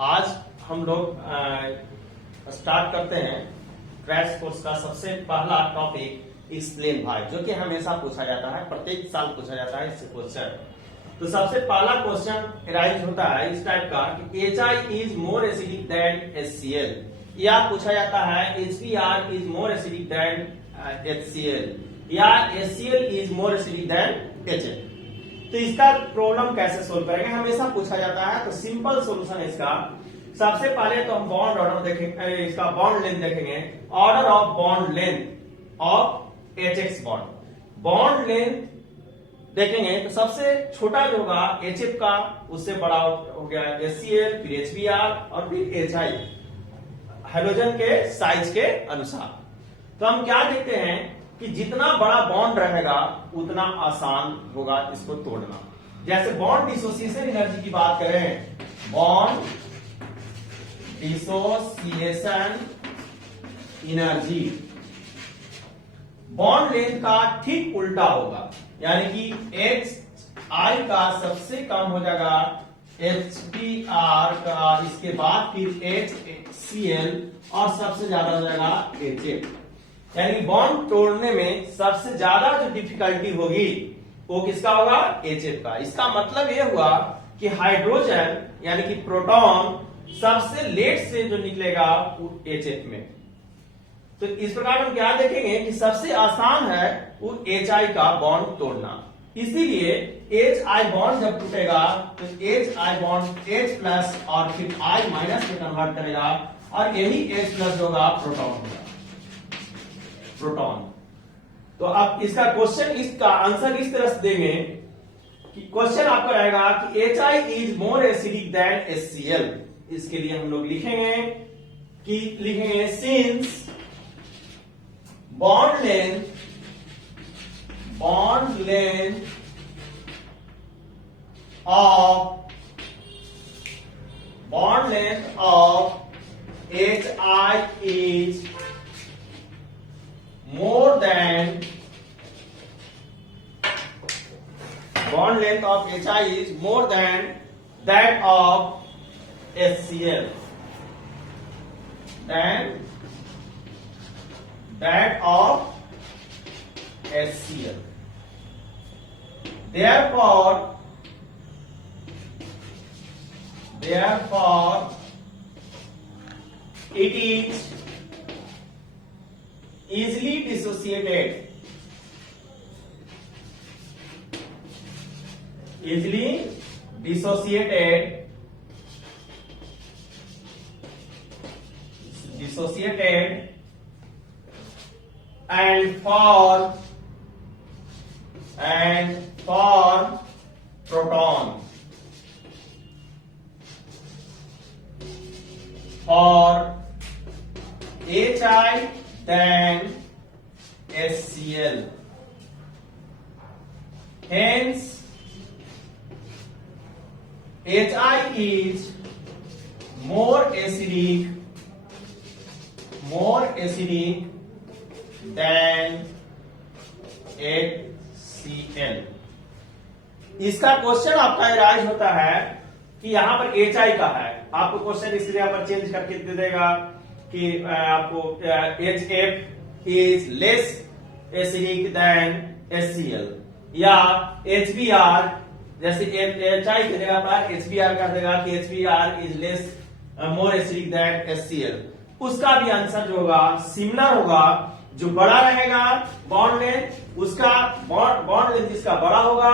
आज हम लोग स्टार्ट करते हैं क्रैश कोर्स का सबसे पहला टॉपिक एक्सप्लेन भाई, जो कि हमेशा पूछा जाता है, प्रत्येक साल पूछा जाता है इससे क्वेश्चन। तो सबसे पहला क्वेश्चन राइज होता है इस टाइप का कि HI is more acidic then HCl, या पूछा जाता है HBr is more acidic then HCl, या HCl is more acidic then HF। तो इसका प्रॉब्लम कैसे सोल्व करेंगे, हमेशा पूछा जाता है। तो सिंपल सॉल्यूशन है इसका। सबसे पहले तो हम बॉन्ड ऑर्डर देखेंगे, इसका बॉन्ड लेंथ देखेंगे। Order of bond length of HX bond, bond length देखेंगे तो सबसे छोटा जो होगा HF का, उससे बड़ा हो गया HCl, फिर HBr और फिर HI, हाइड्रोजन के साइज के अनुसार। तो हम क्या देखते हैं कि जितना बड़ा बॉन्ड रहेगा उतना आसान होगा इसको तोड़ना। जैसे बॉन्ड डिसोसिएशन एनर्जी की बात करें, bond dissociation energy bond length का ठीक उल्टा होगा, यानी कि HI का सबसे कम हो जाएगा HBr का, इसके बाद फिर HCl और सबसे ज्यादा हो जाएगा HF। यानी बॉन्ड तोड़ने में सबसे ज्यादा जो डिफिकल्टी होगी वो किसका होगा, HF का। इसका मतलब यह हुआ कि हाइड्रोजन यानी कि प्रोटॉन सबसे लेट से जो निकलेगा वो HF में। तो इस प्रकार हम क्या देखेंगे कि सबसे आसान है वो HI का बॉन्ड तोड़ना। इसीलिए HI बॉन्ड जब टूटेगा तो HI बॉन्ड H प्लस और फिर I माइनस में कन्वर्ट करेगा, और यही H प्लस होगा प्रोटॉन होगा, प्रोटॉन। तो अब इसका क्वेश्चन, इसका आंसर इस तरह से देंगे कि क्वेश्चन आपका रहेगा कि HI is more acidic then HCl। इसके लिए हम लोग लिखेंगे since bond length of HI is more than bond length of HI is more than that of HCl, than that of HCl. Therefore it is easily dissociated, and form proton. For HI than HCl. Hence, HI is more acidic than HCl. इसका question आपका rise होता है कि यहां पर HI का है, आपको क्वेश्चन इसलिए यहां पर चेंज करके दे देगा कि आपको HF is less acidic then HCl, या HBr, जैसे HI की जगह पर HBr कर देगा कि HBr is less more acidic then HCl। उसका भी आंसर जो होगा सिमिलर होगा। जो बड़ा रहेगा बॉन्ड लेंथ, उसका बॉन्ड लेंथ जिसका बड़ा होगा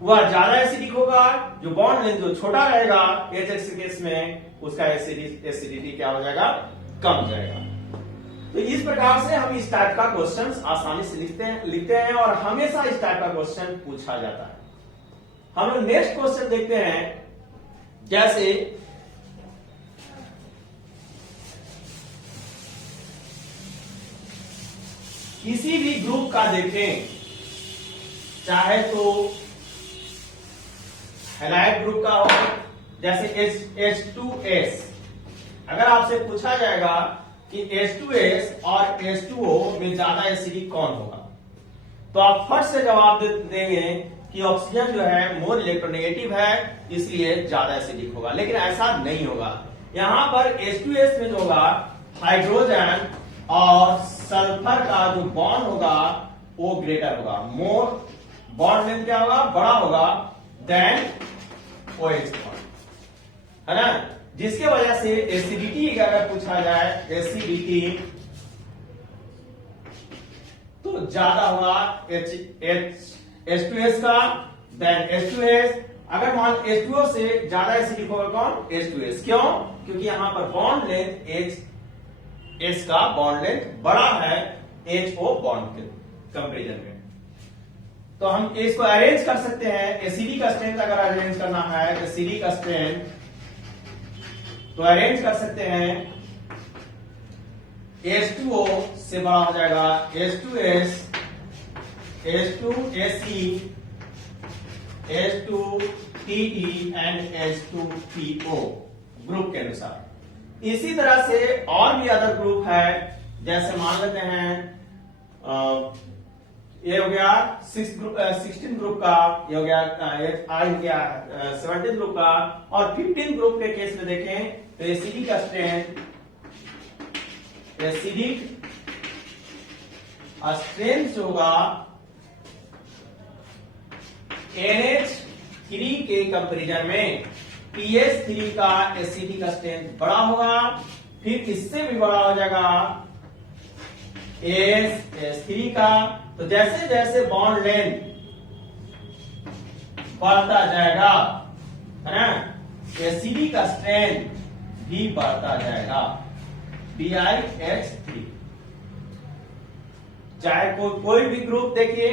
वह ज्यादा एसिडिक होगा। जो बॉन्ड लेंथ जो छोटा रहेगा HX के केस में, उसका एसिडिटी क्या हो जाएगा, कम हो जाएगा। तो इस प्रकार से हम इस टाइप का क्वेश्चन आसानी से लिखते हैं और हमेशा इस टाइप का क्वेश्चन पूछा जाता है। हम लोग नेक्स्ट क्वेश्चन देखते हैं। जैसे किसी भी ग्रुप का देखें, चाहे तो हैलाइड ग्रुप का हो, जैसे H2S, अगर आपसे पूछा जाएगा कि H2S और H2O में ज्यादा एसिडिक कौन होगा, तो आप फट से जवाब देंगे कि ऑक्सीजन जो है मोर इलेक्ट्रोनेगेटिव है, इसलिए ज्यादा एसिडिक होगा, लेकिन ऐसा नहीं होगा। यहां पर H2S में जो होगा हाइड्रोजन और सल्फर का जो बॉन्ड होगा वो ग्रेटर होगा, मोर बॉन्ड लेंथ क्या होगा, बड़ा होगा देन OH बॉन्ड, है ना, जिसके वजह से एसिडिटी अगर पूछा जाए, एसिडिटी तो ज्यादा होगा H2S का देन H2S। अगर मान H2O से ज्यादा एसिडिक होगा कौन, H2S, क्यों, क्योंकि यहां पर बॉन्ड लेंथ HS का बॉन्ड लेंथ बड़ा है HO बॉन्ड के कंपेरिजन में। तो हम इसको अरेंज कर सकते हैं, एसिडिक स्ट्रेंथ अगर अरेंज करना है, एसिडिक स्ट्रेंथ तो अरेंज कर सकते हैं, H2O से बड़ा हो जाएगा H2S, H2SE, H2PE and H2PO group के अनुसार। इसी तरह से और भी अदर ग्रुप है, जैसे मान लेते हैं ये हो गया 16 ग्रुप का, ये हो गया आई हो गया 17 ग्रुप का, और 15 ग्रुप के केस में देखें तो एसिडिक स्ट्रेंथ, एसिडिक स्ट्रेंथ जो होगा NH3 के कंपैरिजन में PH3 का एसिडिक स्ट्रेंथ बड़ा होगा, फिर इससे भी बड़ा हो जाएगा S3 का। तो जैसे जैसे बॉन्ड लेंथ बढ़ता जाएगा, है ना, एसिडिक स्ट्रेंथ भी बढ़ता जाएगा, BiH3। चाहे कोई भी ग्रुप देखिए,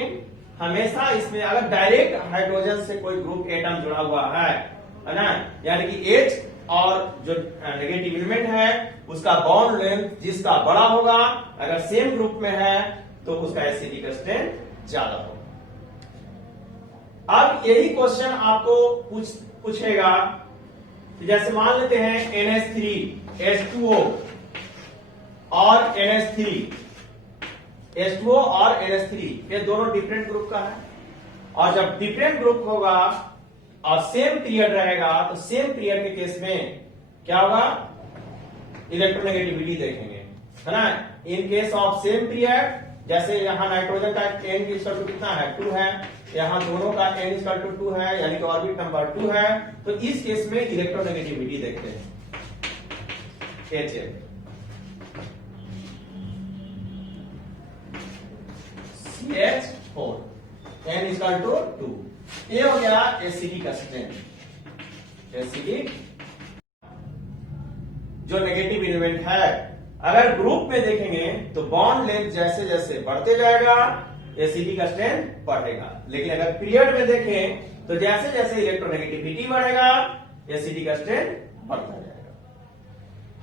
हमेशा इसमें अगर डायरेक्ट हाइड्रोजन से कोई ग्रुप एटम जुड़ा हुआ है ना, यानी कि H और जो नेगेटिव एलिमेंट है उसका बॉन्ड लेंथ जिसका बड़ा होगा, अगर सेम ग्रुप में है तो उसका एसिडिक स्ट्रेंथ ज्यादा होगा। अब यही क्वेश्चन आपको पूछेगा, जैसे मान लेते हैं NH3 H2O और NH3 H2O और NH3 ये दोनों डिफरेंट ग्रुप का है, और जब डिफरेंट ग्रुप होगा और सेम पीरियड रहेगा तो सेम पीरियड के केस में क्या होगा, इलेक्ट्रोनेगेटिविटी देखेंगे, है ना। In case of same period, जैसे यहां नाइट्रोजन का n की इक्वल टू कितना है, 2 है, यहां दोनों का n इक्वल टू 2 है, यानी कि ऑर्बिट नंबर 2 है, तो इस केस में इलेक्ट्रोनेगेटिविटी देखते हैं HF CH4 n equal to 2। ये हो गया एसिडिक स्ट्रेंथ, एसिडिक जो नेगेटिव एलिमेंट है। अगर ग्रुप में देखेंगे तो बॉन्ड लेंथ जैसे जैसे बढ़ते जाएगा एसिडिक स्ट्रेंथ बढ़ेगा, लेकिन अगर पीरियड में देखें तो जैसे जैसे इलेक्ट्रोनेगेटिविटी बढ़ेगा एसिडिक स्ट्रेंथ बढ़ता जाएगा।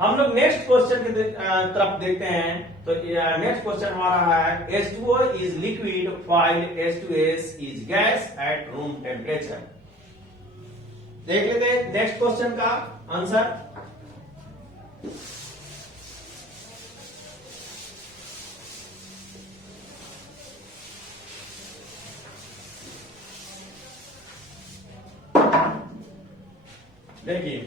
हम लोग नेक्स्ट क्वेश्चन की तरफ देखते हैं, तो नेक्स्ट क्वेश्चन हमारा है H2O is liquid while H2S is gas at room temperature. देख लेते हैं नेक्स्ट क्वेश्चन का आंसर। देखिए,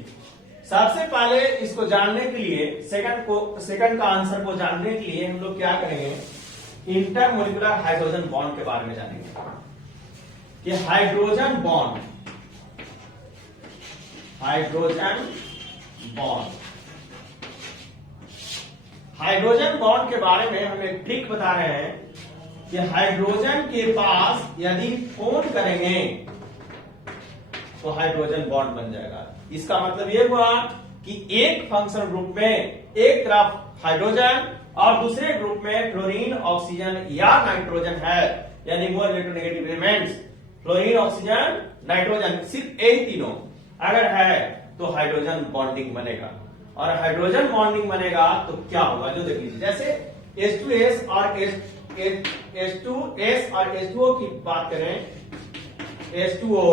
सबसे पहले इसको जानने के लिए सेकंड का आंसर को जानने के लिए हम लोग क्या करेंगे, इंटरमोलिकुलर हाइड्रोजन बॉन्ड के बारे में जानेंगे कि हाइड्रोजन बॉन्ड के बारे में हम एक ट्रिक बता रहे हैं कि हाइड्रोजन के पास यदि फोन करेंगे तो हाइड्रोजन बॉन्ड बन जाएगा। इसका मतलब ये हुआ कि एक फंक्शनल ग्रुप में एक तरफ हाइड्रोजन और दूसरे ग्रुप में फ्लोरीन, ऑक्सीजन या नाइट्रोजन है, यानी more electronegative elements fluorine, oxygen, nitrogen, सिर्फ यही तीनों अगर है तो हाइड्रोजन बॉन्डिंग बनेगा। और हाइड्रोजन बॉन्डिंग बनेगा तो क्या होगा, जो देख लीजिए, जैसे H2S और H2S और H2O की बात करें, H2O,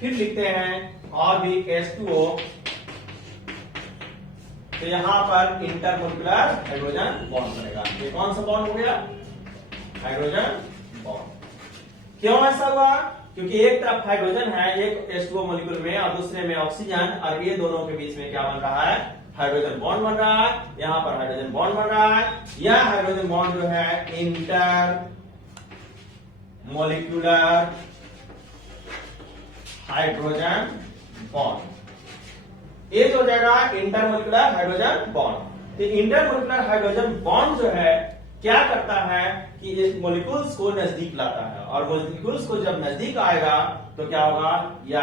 फिर लिखते हैं और भी H2O, तो यहां पर इंटरमोलिकुलर हाइड्रोजन बॉन्ड बनेगा। ये कौन सा बॉन्ड हो गया? Hydrogen bond. क्यों ऐसा हुआ? क्योंकि एक तरफ हाइड्रोजन है एक H2O मॉलिक्यूल में और दूसरे में ऑक्सीजन, और ये दोनों के बीच में क्या बन रहा है? हाइड्रोजन बॉन्ड बन रहा है। यहां पर हाइड्रोजन बॉन्ड बन रहा है। यह हाइड्रोजन बॉन्ड जो है इंटर मोलिकुलर हाइड्रोजन बॉन्ड, ये जो हो जाएगा इंटरमोलिकुलर हाइड्रोजन बॉन्ड। तो इंटरमोलिकुलर हाइड्रोजन बॉन्ड जो है क्या करता है कि मॉलिक्यूल्स को नजदीक लाता है, और मॉलिक्यूल्स को जब नजदीक आएगा तो क्या होगा? या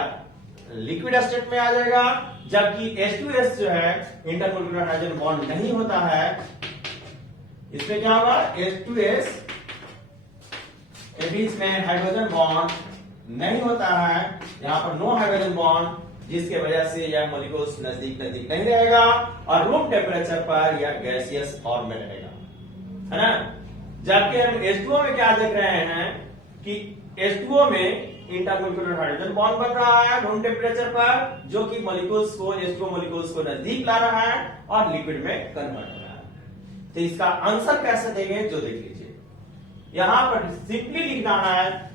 लिक्विड स्टेट में आ जाएगा, जबकि H2S जो है इंटरमोलिकुलर हाइड्रोजन बॉन्ड नहीं होता है। इसमें क्या होगा? H2S के बीच में हाइड्रोजन बॉन्ड नहीं होता है, यहां पर नो हाइड्रोजन बॉन्ड, जिसके वजह से यह मॉलिक्यूल्स नजदीक नहीं रहेगा और रूम टेम्परेचर पर यह गैसियस फॉर्म में रहेगा, है ना। जबकि हम H2O में क्या देख रहे हैं कि H2O में इंटरमोलिकुलर हाइड्रोजन बॉन्ड बन रहा है रूम टेम्परेचर पर, जो कि मॉलिक्यूल्स को H2O मॉलिक्यूल्स को नजदीक ला रहा है और लिक्विड में कन्वर्ट हो रहा है। तो इसका आंसर कैसे देंगे जो देख लीजिए, यहां पर सिंपली लिखना है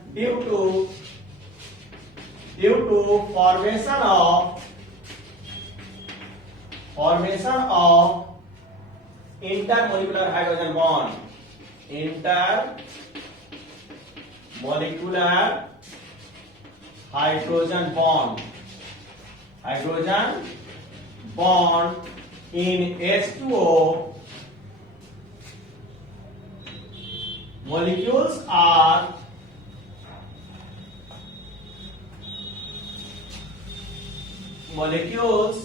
due to formation of intermolecular hydrogen bond, intermolecular hydrogen bond in H2O molecules are molecules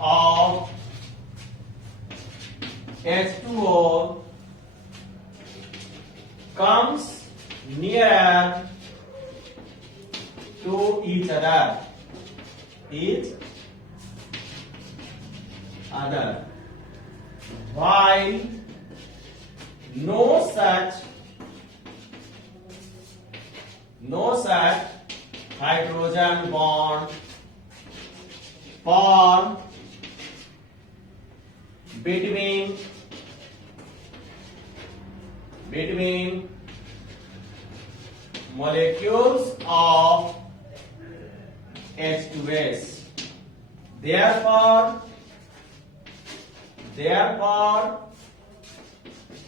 of H2O comes nearer to each other, while no such hydrogen bond form between molecules of H2S. Therefore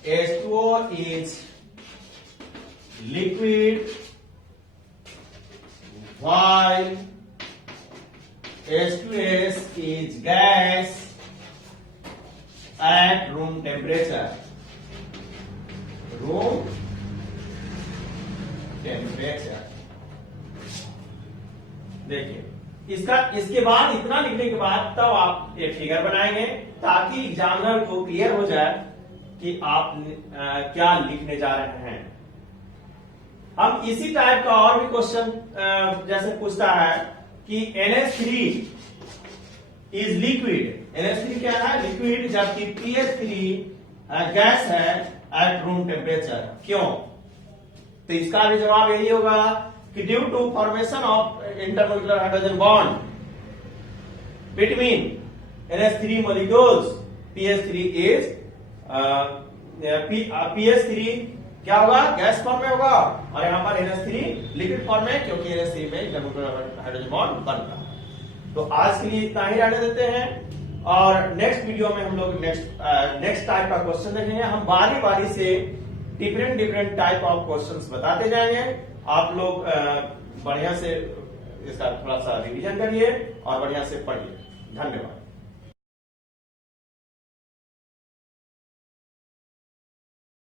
H2O is liquid while H2S is gas at room temperature. देखिए इसके बाद इतना लिखने के बाद तब आप एक फिगर बनाएंगे ताकि एग्जामिनर को क्लियर हो जाए कि आप क्या लिखने जा रहे हैं। हम इसी टाइप का और भी क्वेश्चन जैसे पूछता है कि NH3 इज लिक्विड, NH3 क्या है? लिक्विड, जबकि PH3 गैस है एट रूम टेम्परेचर, क्यों? तो इसका भी जवाब यही होगा कि due to formation of intermolecular hydrogen bond between NH3 molecules, PH3 is PH3 क्या होगा? गैस फॉर्म में होगा, और यहां पर NH3 लिक्विड फॉर्म में, क्योंकि NH3 में इंटरमोलिकुलर हाइड्रोजन बॉन्ड बनता है। तो आज के लिए इतना ही रहने देते हैं, और नेक्स्ट वीडियो में हम लोग नेक्स्ट टाइप का क्वेश्चन देखेंगे। हम बारी बारी से डिफरेंट टाइप ऑफ क्वेश्चंस बताते जाएंगे। आप लोग बढ़िया से इसका थोड़ा सा रिवीजन करिए और बढ़िया से पढ़िए। धन्यवाद।